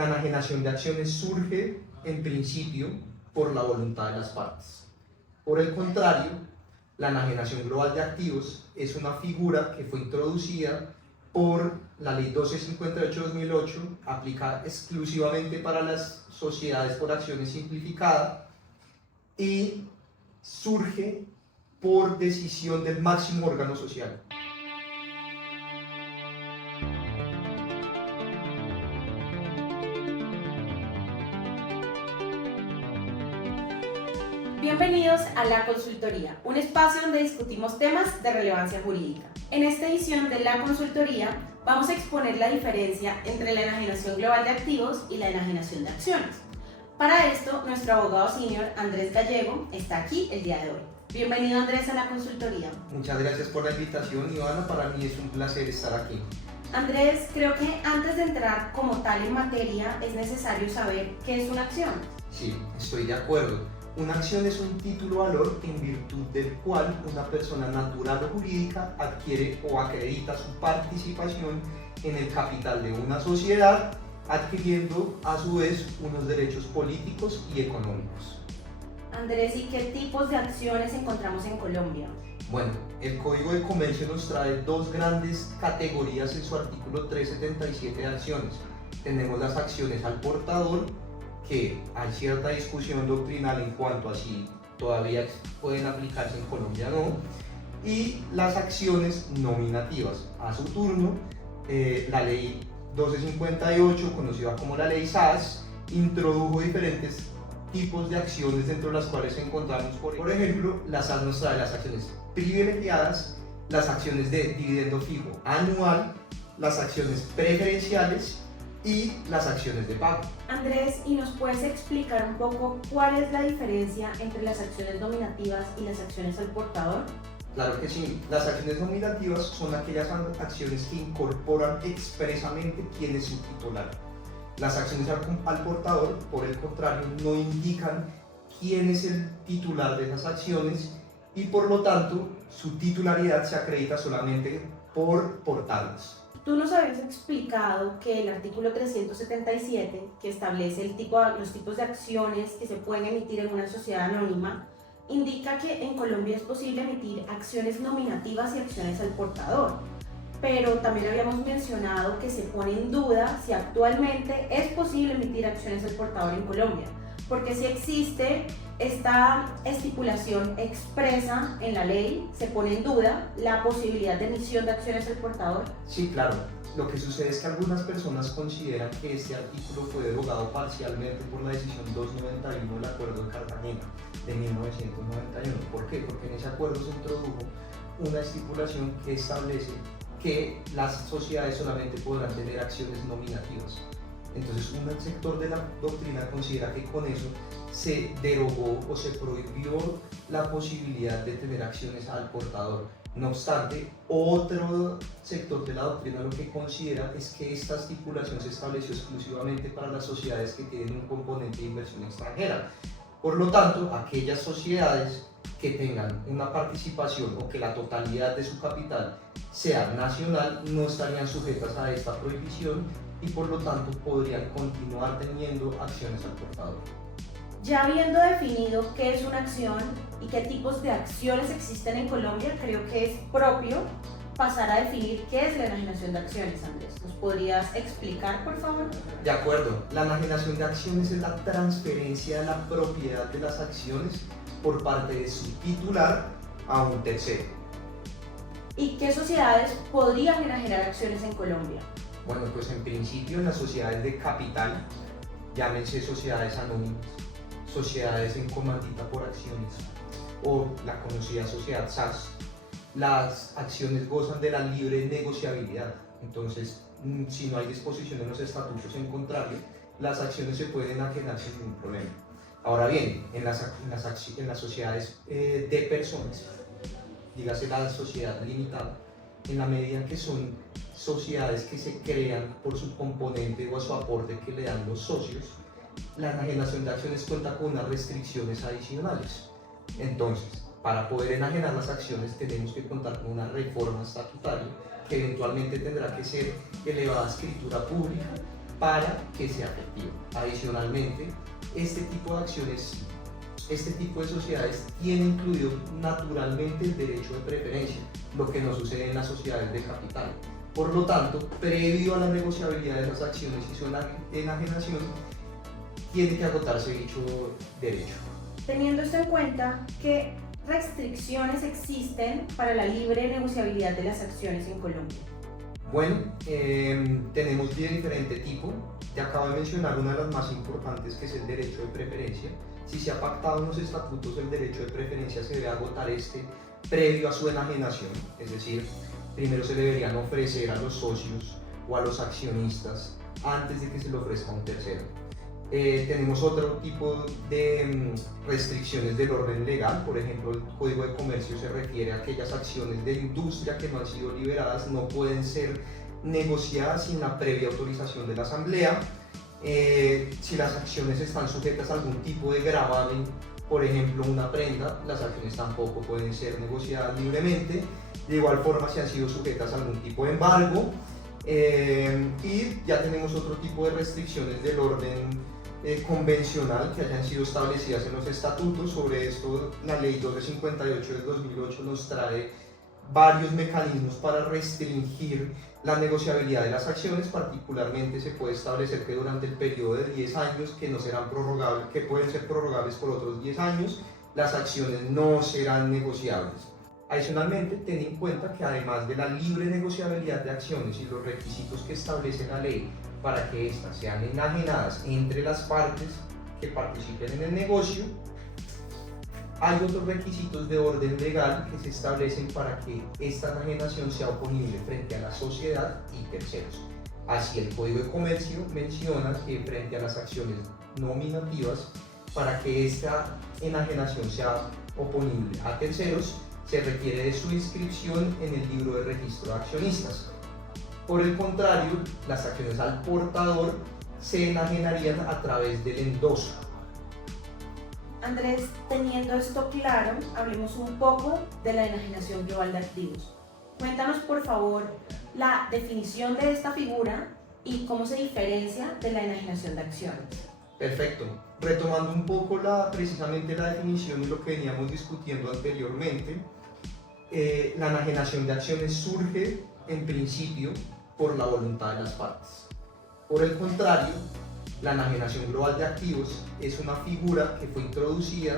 la enajenación de acciones surge en principio por la voluntad de las partes. Por el contrario, la enajenación global de activos es una figura que fue introducida por la Ley 1258-2008, aplicada exclusivamente para las sociedades por acciones simplificadas y surge por decisión del máximo órgano social. Bienvenidos a La Consultoría, un espacio donde discutimos temas de relevancia jurídica. En esta edición de La Consultoría vamos a exponer la diferencia entre la enajenación global de activos y la enajenación de acciones. Para esto, nuestro abogado senior Andrés Gallego está aquí el día de hoy. Bienvenido, Andrés, a La Consultoría. Muchas gracias por la invitación, Ivana. Para mí es un placer estar aquí. Andrés, creo que antes de entrar como tal en materia es necesario saber qué es una acción. Sí, estoy de acuerdo. Una acción es un título valor en virtud del cual una persona natural o jurídica adquiere o acredita su participación en el capital de una sociedad, adquiriendo a su vez unos derechos políticos y económicos. Andrés, ¿y qué tipos de acciones encontramos en Colombia? Bueno, el Código de Comercio nos trae dos grandes categorías en su artículo 377 de acciones. Tenemos las acciones al portador, que hay cierta discusión doctrinal en cuanto a si todavía pueden aplicarse en Colombia o no, y las acciones nominativas. A su turno, la ley 1258, conocida como la ley SAS, introdujo diferentes tipos de acciones dentro de las cuales encontramos, por ejemplo, la SAS nos trae las acciones privilegiadas, las acciones de dividendo fijo anual, las acciones preferenciales y las acciones de pago. Andrés, ¿y nos puedes explicar un poco cuál es la diferencia entre las acciones nominativas y las acciones al portador? Claro que sí. Las acciones nominativas son aquellas acciones que incorporan expresamente quién es su titular. Las acciones al portador, por el contrario, no indican quién es el titular de esas acciones y por lo tanto su titularidad se acredita solamente por portarlas. Tú nos habías explicado que el artículo 377, que establece los tipos de acciones que se pueden emitir en una sociedad anónima, indica que en Colombia es posible emitir acciones nominativas y acciones al portador. Pero también habíamos mencionado que se pone en duda si actualmente es posible emitir acciones al portador en Colombia, porque si existe esta estipulación expresa en la ley, se pone en duda la posibilidad de emisión de acciones al portador. Sí, claro. Lo que sucede es que algunas personas consideran que este artículo fue derogado parcialmente por la decisión 291 del Acuerdo de Cartagena de 1991. ¿Por qué? Porque en ese acuerdo se introdujo una estipulación que establece que las sociedades solamente podrán tener acciones nominativas. Entonces, un sector de la doctrina considera que con eso se derogó o se prohibió la posibilidad de tener acciones al portador. No obstante, otro sector de la doctrina lo que considera es que esta estipulación se estableció exclusivamente para las sociedades que tienen un componente de inversión extranjera. Por lo tanto, aquellas sociedades que tengan una participación o que la totalidad de su capital sea nacional no estarían sujetas a esta prohibición y por lo tanto podrían continuar teniendo acciones al portador. Ya habiendo definido qué es una acción y qué tipos de acciones existen en Colombia, creo que es propio pasar a definir qué es la enajenación de acciones, Andrés. ¿Nos podrías explicar, por favor? De acuerdo, la enajenación de acciones es la transferencia de la propiedad de las acciones por parte de su titular a un tercero. ¿Y qué sociedades podrían enajenar acciones en Colombia? Bueno, pues en principio en las sociedades de capital, llámense sociedades anónimas, sociedades en comandita por acciones o la conocida sociedad SAS, las acciones gozan de la libre negociabilidad. Entonces, si no hay disposición en los estatutos en contrario, las acciones se pueden enajenar sin ningún problema. Ahora bien, en las sociedades de personas, dígase la sociedad limitada, en la medida que son sociedades que se crean por su componente o a su aporte que le dan los socios, la enajenación de acciones cuenta con unas restricciones adicionales. Entonces, para poder enajenar las acciones tenemos que contar con una reforma estatutaria que eventualmente tendrá que ser elevada a escritura pública para que sea efectivo. Adicionalmente, este tipo de acciones, este tipo de sociedades tiene incluido naturalmente el derecho de preferencia, lo que no sucede en las sociedades de capital. Por lo tanto, previo a la negociabilidad de las acciones y su enajenación, tiene que agotarse dicho derecho. Teniendo esto en cuenta, ¿qué restricciones existen para la libre negociabilidad de las acciones en Colombia? Bueno, tenemos de diferente tipo. Te acabo de mencionar una de las más importantes, que es el derecho de preferencia. Si se ha pactado en los estatutos el derecho de preferencia, se debe agotar previo a su enajenación, es decir, primero se deberían ofrecer a los socios o a los accionistas antes de que se le ofrezca a un tercero. Tenemos otro tipo de restricciones del orden legal. Por ejemplo, el Código de Comercio se refiere a aquellas acciones de industria que no han sido liberadas, no pueden ser negociadas sin la previa autorización de la Asamblea. Si las acciones están sujetas a algún tipo de gravamen, por ejemplo una prenda, las acciones tampoco pueden ser negociadas libremente. De igual forma, si han sido sujetas a algún tipo de embargo. Y ya tenemos otro tipo de restricciones del orden convencional que hayan sido establecidas en los estatutos. Sobre esto, la ley 1258 del 2008 nos trae varios mecanismos para restringir la negociabilidad de las acciones. Particularmente se puede establecer que durante el periodo de 10 años, que no serán prorrogables, que pueden ser prorrogables por otros 10 años, las acciones no serán negociables. Adicionalmente, ten en cuenta que además de la libre negociabilidad de acciones y los requisitos que establece la ley para que éstas sean enajenadas entre las partes que participen en el negocio, hay otros requisitos de orden legal que se establecen para que esta enajenación sea oponible frente a la sociedad y terceros. Así, el Código de Comercio menciona que frente a las acciones nominativas, para que esta enajenación sea oponible a terceros, se requiere de su inscripción en el libro de registro de accionistas. Por el contrario, las acciones al portador se enajenarían a través del endoso. Andrés, teniendo esto claro, hablemos un poco de la enajenación global de activos. Cuéntanos, por favor, la definición de esta figura y cómo se diferencia de la enajenación de acciones. Perfecto. Retomando un poco precisamente la definición y lo que veníamos discutiendo anteriormente, la enajenación de acciones surge en principio por la voluntad de las partes. Por el contrario, la enajenación global de activos es una figura que fue introducida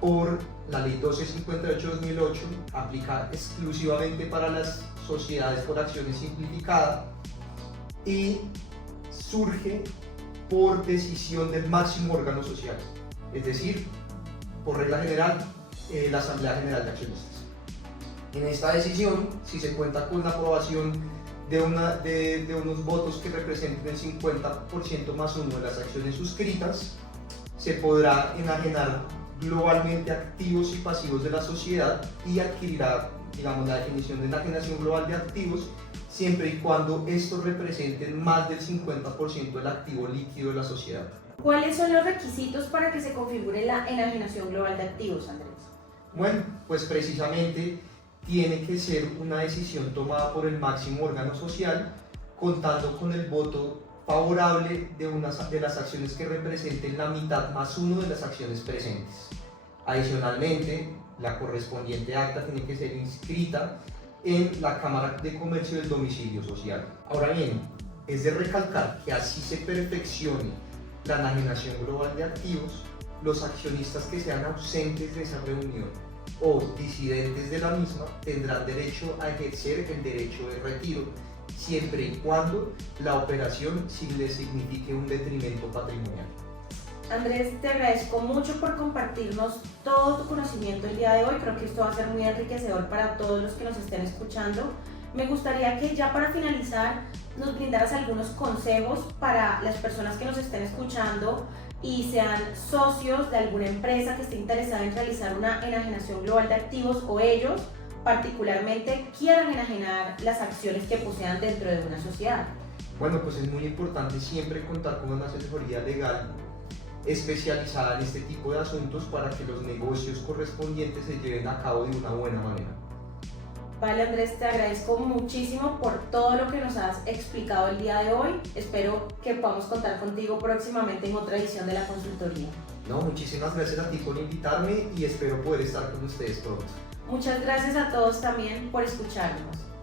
por la Ley 1258-2008, aplicada exclusivamente para las sociedades por acciones simplificada, y surge por decisión del máximo órgano social, es decir, por regla general, la Asamblea General de Accionistas. En esta decisión, si se cuenta con la aprobación de unos votos que representen el 50% más uno de las acciones suscritas, se podrá enajenar globalmente activos y pasivos de la sociedad y adquirirá, digamos, la definición de enajenación global de activos siempre y cuando estos representen más del 50% del activo líquido de la sociedad. ¿Cuáles son los requisitos para que se configure la enajenación global de activos, Andrés? Bueno, pues precisamente tiene que ser una decisión tomada por el máximo órgano social, contando con el voto favorable de las acciones que representen la mitad más uno de las acciones presentes. Adicionalmente, la correspondiente acta tiene que ser inscrita en la Cámara de Comercio del domicilio social. Ahora bien, es de recalcar que así se perfeccione la enajenación global de activos, los accionistas que sean ausentes de esa reunión o disidentes de la misma tendrán derecho a ejercer el derecho de retiro, siempre y cuando la operación sí les signifique un detrimento patrimonial. Andrés, te agradezco mucho por compartirnos todo tu conocimiento el día de hoy. Creo que esto va a ser muy enriquecedor para todos los que nos estén escuchando. Me gustaría que ya para finalizar nos brindaras algunos consejos para las personas que nos estén escuchando y sean socios de alguna empresa que esté interesada en realizar una enajenación global de activos, o ellos particularmente quieran enajenar las acciones que posean dentro de una sociedad. Bueno, pues es muy importante siempre contar con una asesoría legal especializada en este tipo de asuntos para que los negocios correspondientes se lleven a cabo de una buena manera. Vale, Andrés, te agradezco muchísimo por todo lo que nos has explicado el día de hoy. Espero que podamos contar contigo próximamente en otra edición de la consultoría. No, muchísimas gracias a ti por invitarme y espero poder estar con ustedes pronto. Muchas gracias a todos también por escucharnos.